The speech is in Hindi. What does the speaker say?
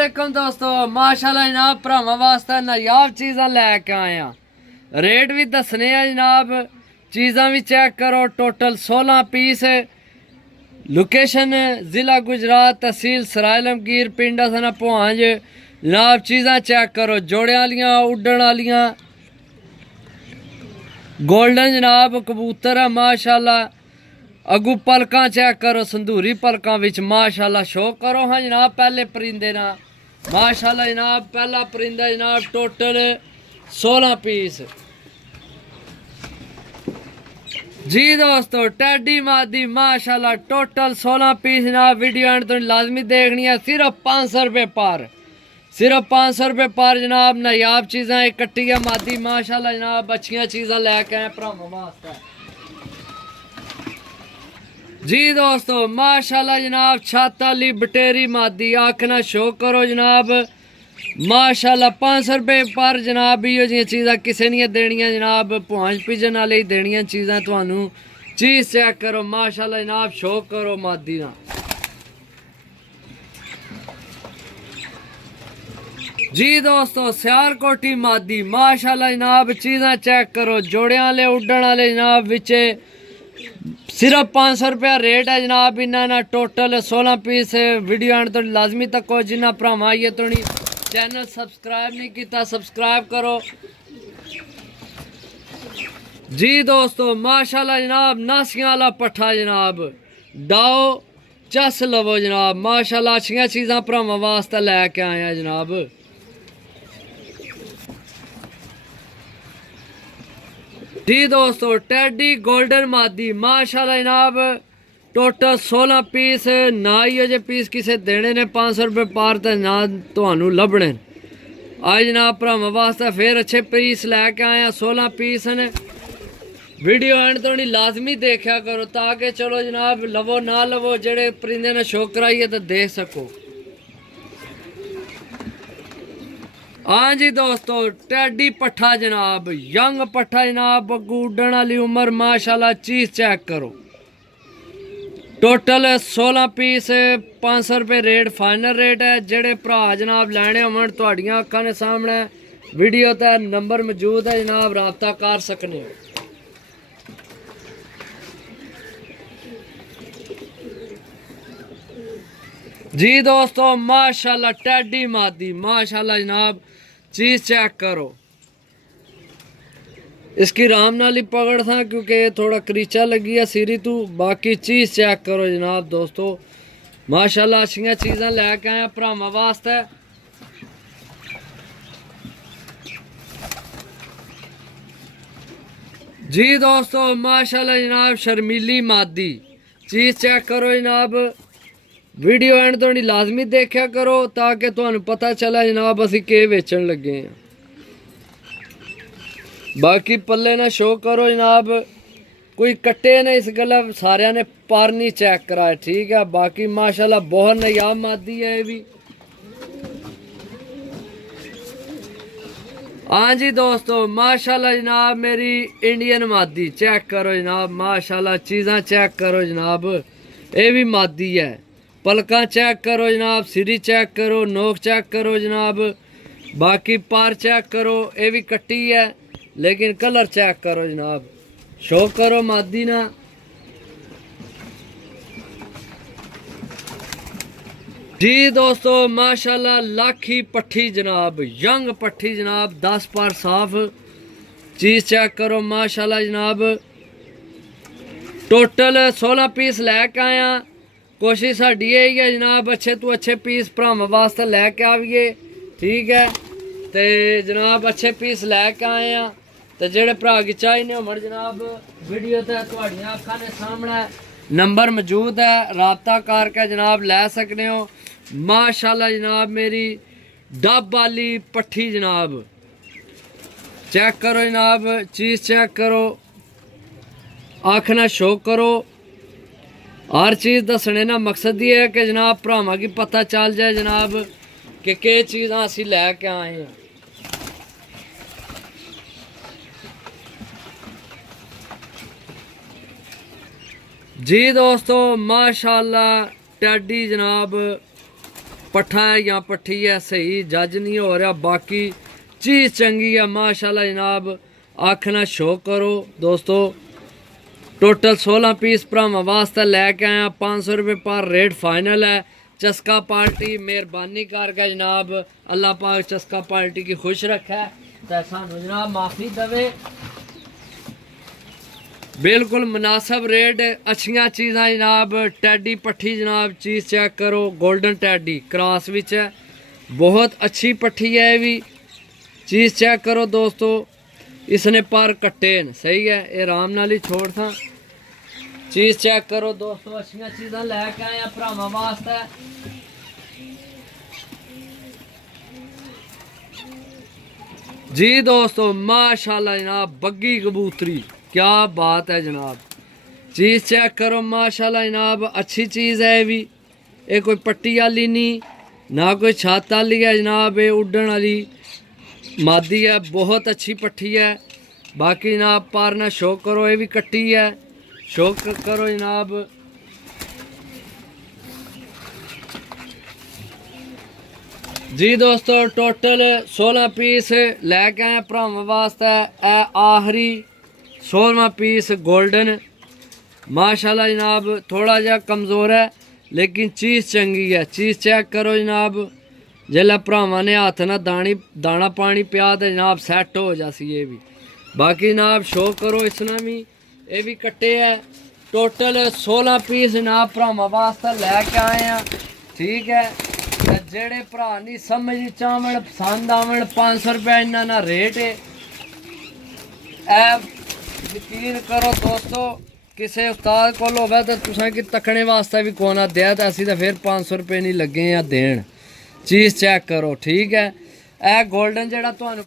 वालेकुम दोस्तों, माशाल्लाह जनाब भरावां वास्ते नायाब चीज़ां लैके आए हैं। रेट भी दसने हैं जनाब, चीज़ां भी चेक करो। Total 16 piece. लोकेशन जिला गुजरात, तहसील सराय लमगीर, पिंड सना पुहांज। जनाब चीज़ां चेक करो, जोड़े आलियां, उड्डण आलियां, गोल्डन जनाब कबूतर है माशाल्लाह। अगू पलकां चेक करो, संधूरी पलकां विच माशाल्लाह। शो करो हाँ जनाब पहले परिंदे ना माशाल्लाह जनाब। पहला परिंदा जनाब टोटल 16 पीस जी दोस्तों। टैडी मादी माशाल्लाह टोटल 16 पीस जनाब। वीडियो एंड तो लाजमी देखनी है। सिर्फ 500 रुपये पर, सिर्फ 500 रुपये पर जनाब। नायाब चीज़ां एक कट्टी है मादी माशाल्लाह जनाब। अच्छियां चीज़ां लैके आए भरावां वास्ते जी दोस्तों माशाल्लाह जनाब। छत आली बटेरी मादी आखना शो करो जनाब माशाल्लाह। 500 रुपये पर जनाब। इो जी चीज़ां किसी नहीं देनियां जनाब, पुहांज पिजन वाले ही देनियां चीज़ां तुहानू। चीज़ चेक करो माशाल्लाह जनाब। शो करो मादी ना जी दोस्तों। सियालकोटी मादी माशाल्लाह जनाब। चीज़ां चेक करो, जोड़े वाले उड्डण वाले जनाब। विचे सिर्फ 500 रुपया रेट है जनाब। इन्होंने टोटल 16 पीस। वीडियो आने तो लाजमी तक हो। जिन्हें भरावां आइए तो नहीं चैनल सब्सक्राइब नहीं किया, सब्सक्राइब करो जी दोस्तों माशाल्लाह जनाब। नासियां वाला पट्ठा जनाब, डाओ चस लवो जनाब माशाल्लाह। अच्छियां चीज़ां भरावां वास्ते लैके आए हैं जनाब। जी दोस्तों टैडी गोल्डन मादी माशाल्लाह जनाब। Total 16 piece. ना ही जे पीस किसे देने ने 500 रुपये पार, तो ना तुहानू लभने। आज जनाब भरावां वास्ते फिर अच्छे पीस लैके आए हैं। 16 पीस ने। वीडियो एंड तो नहीं लाजमी देखा करो, ताकि चलो जनाब लवो ना लवो जेड़े परिंदे ने शो कराइए तो देख सको। हाँ जी दोस्तों टैडी पट्ठा जनाब, यंग पट्ठा जनाब। उड्डण वाली उम्र माशाल्लाह। चीज़ चेक करो, टोटल 16 पीस। 500 रुपये रेट फाइनल रेट है। जेड़े भरा जनाब लैने होवन तुहाडियां अक्खां दे सामने वीडियो ते नंबर मौजूद है जनाब, राबता कर सकने हो। जी दोस्तों माशाल्लाह टैडी मादी माशाल्लाह जनाब। चीज़ चेक करो, इसकी राम नाल ही पकड़ था क्योंकि थोड़ा क्रीचा लगी है सीरी तू। बाकी चीज़ चेक करो जनाब दोस्तों माशाल्लाह। अच्छियां चीज़ां लैके आए भरावां वास्ते जी दोस्तों माशाल्लाह जनाब। शर्मीली मादी चीज़ चेक करो जनाब। वीडियो एंड तो नहीं लाजमी देखा करो, ताकि तुहानू पता चला जनाब असी के बेचन लगे हैं। बाकी पल्ले ना शो करो जनाब। कोई कट्टे ने इस गल्ला सारिया ने पर नहीं चेक कराया, ठीक है। बाकी माशाल्लाह बहुत नायाब मादी है ये भी। हाँ जी दोस्तों माशाल्लाह जनाब। मेरी इंडियन मादी चेक करो जनाब माशाल्लाह। चीज़ां चेक करो जनाब, ये भी मादी है। पलकां चेक करो जनाब, सिरी चेक करो, नोक चेक करो जनाब। बाकी पार चेक करो, ये भी कट्टी है लेकिन कलर चेक करो जनाब। शो करो मादी ना जी दोस्तों माशाल्लाह। लाखी पट्ठी जनाब, यंग पट्ठी जनाब। 10 पार साफ। चीज़ चेक करो माशाल्लाह जनाब। टोटल 16 पीस लैके आया। कोशिश साड़ी यही है जनाब, अच्छे तो अच्छे पीस भरावां वास्ते लैके आइए, ठीक है। तो जनाब अच्छे पीस लैके आए हैं। तो जेड़े भरा की चाहिए होमन जनाब, वीडियो ते तुहाडियां अक्खां दे सामने नंबर मौजूद है, राबता करके जनाब लै सकने हो माशाल्लाह जनाब। मेरी डब वाली पट्ठी जनाब चेक करो जनाब। चीज़ चेक करो, आखना शो करो। हर चीज़ दसने ना मकसद ये है कि जनाब भरावां की पता चल जाए जनाब कि चीज़ां असी लैके आए हैं। जी दोस्तों माशाल्लाह टैडी जनाब पट्ठा है या पट्ठी है सही जज नहीं हो रहा, बाकी चीज़ चंगी है माशाल्लाह जनाब। आखना शो करो दोस्तों। टोटल 16 पीस भरावां वास्ते लैके आया, 500 रुपये पर रेट फाइनल है। चस्का पार्टी मेहरबानी करके जनाब, अल्लाह पाक चस्का पार्टी की खुश रखे तो सानू जनाब माफ़ी देवे। बिल्कुल मुनासिब रेट, अच्छियां चीज़ां जनाब। टैडी पट्ठी जनाब, चीज़ चेक करो, गोल्डन टैडी क्रॉस विच है, बहुत अच्छी पट्ठी है भी। चीज़ चेक करो दोस्तों, इसने पर कट्टे न सही है, ये आराम नाल ही छोड़ था। चीज़ चेक करो दोस्तों, अच्छियां चीज़ां लैके आए भरावां वास्ते। जी दोस्तों माशाल्लाह जनाब, बग्गी कबूतरी क्या बात है जनाब। चीज़ चेक करो माशाल्लाह जनाब, अच्छी चीज़ है भी। ये कोई पट्टी वाली नहीं ना कोई छत वाली है जनाब, ये उड्डण वाली मादी है, बहुत अच्छी पट्ठी है। बाकी जनाब पर ना शो करो, ये भी कट्टी है, शो करो जनाब। जी दोस्तों टोटल 16 पीस लैके आए भरावां वास्ते। आखिरी 16वां पीस गोल्डन माशाल्लाह जनाब, थोड़ा जा कमज़ोर है लेकिन चीज़ चंगी है। चीज़ चेक करो जनाब, जेल्लै भरावां ने हत्थ ना दाना पानी पिया तो जनाब सैट हो जासी ये भी। बाकी जनाब शो करो इसना भी, ये भी कट्टे है। टोटल 16 पीस जनाब भरावां वास्ते लैके आए हैं, ठीक है। ते जेड़े भरा नहीं समझ चावन पसंद आवन, 500 रुपया इन्ना ना रेट है। यकीन करो दोस्तों, किसी उस्ताद को होवे तो तुसें कि तकने वास्ते भी कोना दिया तो असी तो फिर 500 रुपये नहीं लगे या देन। चीज़ चेक करो, ठीक है। गोल्डन जेड़ा तुहानू